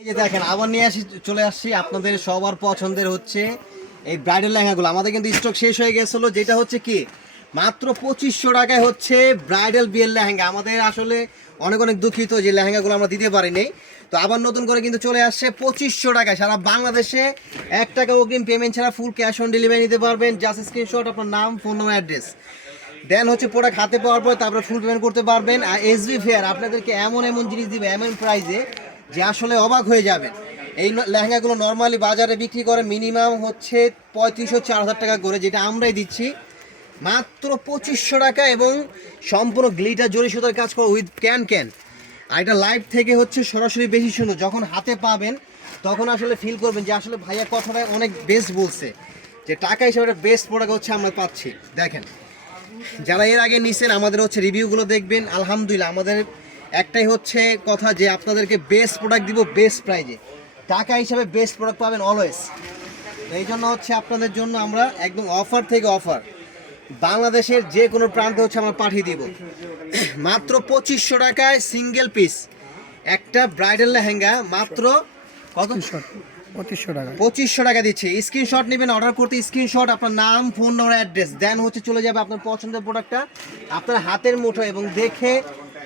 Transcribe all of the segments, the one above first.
এই যে দেখেন, আবার নিয়ে আসি, চলে আসছি। আপনাদের সবার পছন্দের হচ্ছে এই ব্রাইডাল লেহেঙ্গাগুলো। আমাদের কিন্তু স্টক শেষ হয়ে গেছিল, যেটা হচ্ছে কি? মাত্র পঁচিশশো টাকায় হচ্ছে ব্রাইডাল বিয়ের লেহেঙ্গা। আমাদের আসলে অনেক অনেক দুঃখিত যে লেহেঙ্গাগুলো আমরা দিতে পারিনি। তো আবার নতুন করে কিন্তু চলে আসছে পঁচিশশো টাকায়। সারা বাংলাদেশে এক টাকা অগ্রিম পেমেন্ট ছাড়া ফুল ক্যাশ অন ডেলিভারি নিতে পারবেন। জাস্ট স্ক্রিনশট আপনার নাম ফোন নম্বর অ্যাড্রেস দেন হচ্ছে প্রোডাক্ট হাতে পাওয়ার পর তারপরে ফুল পেমেন্ট করতে পারবেন। আর এসবি ফেয়ার আপনাদেরকে এমন এমন জিনিস দিবে, এমন প্রাইসে যে আসলে অবাক হয়ে যাবেন। এই লেহেঙ্গাগুলো নর্মালি বাজারে বিক্রি করে মিনিমাম হচ্ছে পঁয়ত্রিশশো চার হাজার টাকা করে, যেটা আমরাই দিচ্ছি। মাত্র পঁচিশশো টাকা এবং সম্পূর্ণ গ্লিটার জরি সুতার কাজ করা উইথ ক্যান ক্যান আর এটা লাইভ থেকে হচ্ছে সরাসরি বেশি সুন্দর। যখন হাতে পাবেন, তখন আসলে ফিল করবেন যে আসলে ভাইয়া কথাটা অনেক বেস্ট বলছে। যে টাকা হিসেবে একটা বেস্ট প্রোডাক্ট হচ্ছে আমরা পাচ্ছি। দেখেন, যারা এর আগে নিছেন, আমাদের হচ্ছে রিভিউগুলো দেখবেন। আলহামদুলিল্লাহ, আমাদের একটাই হচ্ছে কথা যে আপনাদেরকে বেস্ট প্রোডাক্ট দিব বেস্ট প্রাইজে টাকা হিসাবে বেস্ট প্রোডাক্ট পাবেন অলওয়েজ এই জন্য হচ্ছে আপনাদের জন্য আমরা একদম অফার থেকে অফার বাংলাদেশের যে কোনো প্রান্তে হচ্ছে আমরা পাঠিয়ে দিব। মাত্র পঁচিশশো টাকায় সিঙ্গেল পিস একটা ব্রাইডাল লেহেঙ্গা মাত্র কত? পঁচিশশো টাকা। পঁচিশশো টাকা। দিচ্ছে। স্ক্রিনশট নেবেন অর্ডার করতে স্ক্রিনশট আপনার নাম ফোন নম্বর অ্যাড্রেস দেন হচ্ছে চলে যাবে আপনার পছন্দের প্রোডাক্টটা আপনার হাতের মুঠো এবং দেখে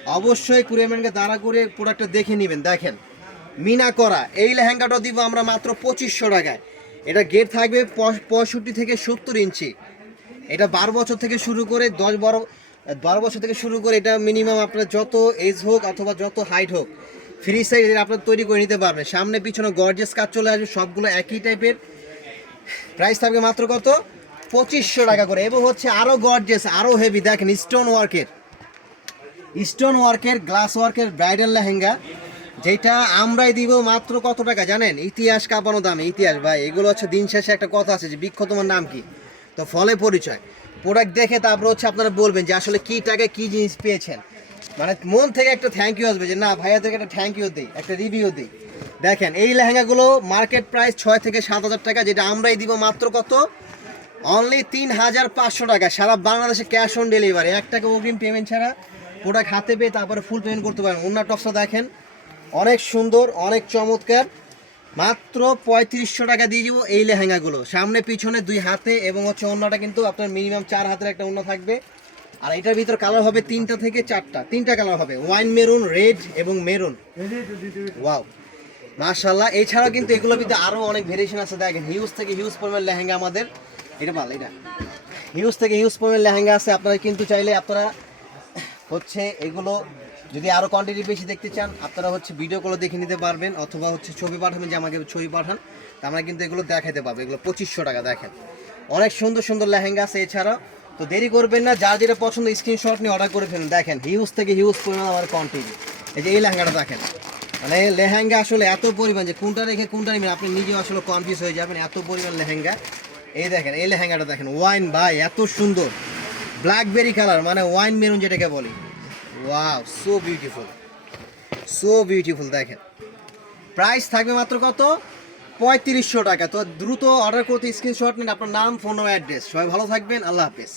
অবশ্যই কুরিয়ারম্যানকে দাঁড়া করে প্রোডাক্টটা দেখে নেবেন। দেখেন, মিনা করা, এই লেহেঙ্গাটা দিব আমরা মাত্র পঁচিশশো টাকায়। এটা গেট থাকবে পঁয়- পঁয়ষট্টি থেকে সত্তর ইঞ্চি। এটা বারো বছর থেকে শুরু করে দশ বারো বারো বছর থেকে শুরু করে এটা মিনিমাম আপনার যত এজ হোক অথবা যত হাইট হোক ফ্রি সাইজ আপনার তৈরি করে নিতে পারবেন। সামনে পিছনে গর্জেস কাজ চলে আসবে, সবগুলো একই টাইপের প্রাইস থাকবে মাত্র কত? পঁচিশশো টাকা করে। এবং হচ্ছে আরও গর্জেস আরও হেভি দেখেন স্টোন ওয়ার্কের স্টোন ওয়ার্কের, গ্লাস ওয়ার্কের ব্রাইডাল লেহেঙ্গা যেটা আমরাই দিব মাত্র কত টাকা জানেন? ইতিহাস কাঁপানো দামে, ইতিহাস ভাই, এগুলো হচ্ছে দিন শেষে একটা কথা আছে যে বৃক্ষ তোমার নাম কি? তো ফলে পরিচয়। প্রোডাক্ট দেখে তারপর হচ্ছে আপনারা বলবেন যে আসলে কি টাকায় কি জিনিস পেয়েছেন। মানে মন থেকে একটা থ্যাংক ইউ আসবে যে না ভাইয়াদেরকে একটা থ্যাংক ইউ দিই, একটা রিভিউ দিই। দেখেন, এই লেহেঙ্গাগুলো মার্কেট প্রাইস ছয় থেকে সাত হাজার টাকা, যেটা আমরাই দিব মাত্র কত? অনলি তিন হাজার পাঁচশো টাকা। সারা বাংলাদেশে ক্যাশ অন ডেলিভারি এক টাকা অগ্রিম পেমেন্ট ছাড়া প্রোডাক্ট হাতে পেয়ে তারপরে ফুল পেমেন্ট করতে পারেন। অন্য টপসটা দেখেন, অনেক সুন্দর, অনেক চমৎকার। মাত্র পঁয়ত্রিশশো টাকা দিয়ে দিব এই লেহেঙ্গাগুলো। সামনে, পিছনে, দুই হাতে এবং হচ্ছে অন্যটা কিন্তু আপনার মিনিমাম চার হাতের একটা অন্য থাকবে। আর এটার ভিতর কালার হবে তিনটা থেকে চারটা। তিনটা কালার হবে ওয়াইন মেরুন রেড এবং মেরুন ওয়াও মাশাল্লাহ এছাড়াও কিন্তু এগুলোর ভিতরে আরও অনেক ভেরিয়েশন আছে। দেখেন হিউজ থেকে হিউজ পরিমাণ লেহেঙ্গা আমাদের। এটা ভালো, এটা। হিউজ থেকে হিউজ পরিমাণ লেহেঙ্গা আছে। আপনারা কিন্তু চাইলে আপনারা হচ্ছে এগুলো যদি আরও কোয়ান্টিটি বেশি দেখতে চান, আপনারা হচ্ছে ভিডিও কলে দেখে নিতে পারবেন, অথবা হচ্ছে ছবি পাঠাবেন যে আমাকে ছবি পাঠান, তা আমরা কিন্তু এগুলো দেখাতে পারব। এগুলো পঁচিশশো টাকা, দেখেন। অনেক সুন্দর সুন্দর লেহেঙ্গা আছে এছাড়া তো দেরি করবেন না যার যেটা পছন্দ স্ক্রিনশট নিয়ে অর্ডার করে ফেলুন। দেখেন হিউজ থেকে হিউজ পরিমাণ আমার কোয়ান্টিটি এই যে এই লেহেঙ্গাটা দেখেন। মানে লেহেঙ্গা আসলে এত পরিমাণ যে কোনটা রেখে কোনটা নেবেন, আপনি নিজেও আসলে কনফিউজ হয়ে যাবেন, এত পরিমাণ লেহেঙ্গা। এই দেখেন, এই লেহেঙ্গাটা দেখেন। ওয়াইন ভাই, এত সুন্দর। ব্ল্যাকবেরি কালার মানে ওয়াইন মেরুন যেটাকে বলি। Wow so beautiful so beautiful দেখেন। প্রাইস থাকবে মাত্র কত? পঁয়ত্রিশশো টাকা। তো দ্রুত অর্ডার করতে স্ক্রিনশট নিন, আপনার নাম ফোন অ্যাড্রেস সবাই ভালো থাকবেন, আল্লাহ হাফেজ।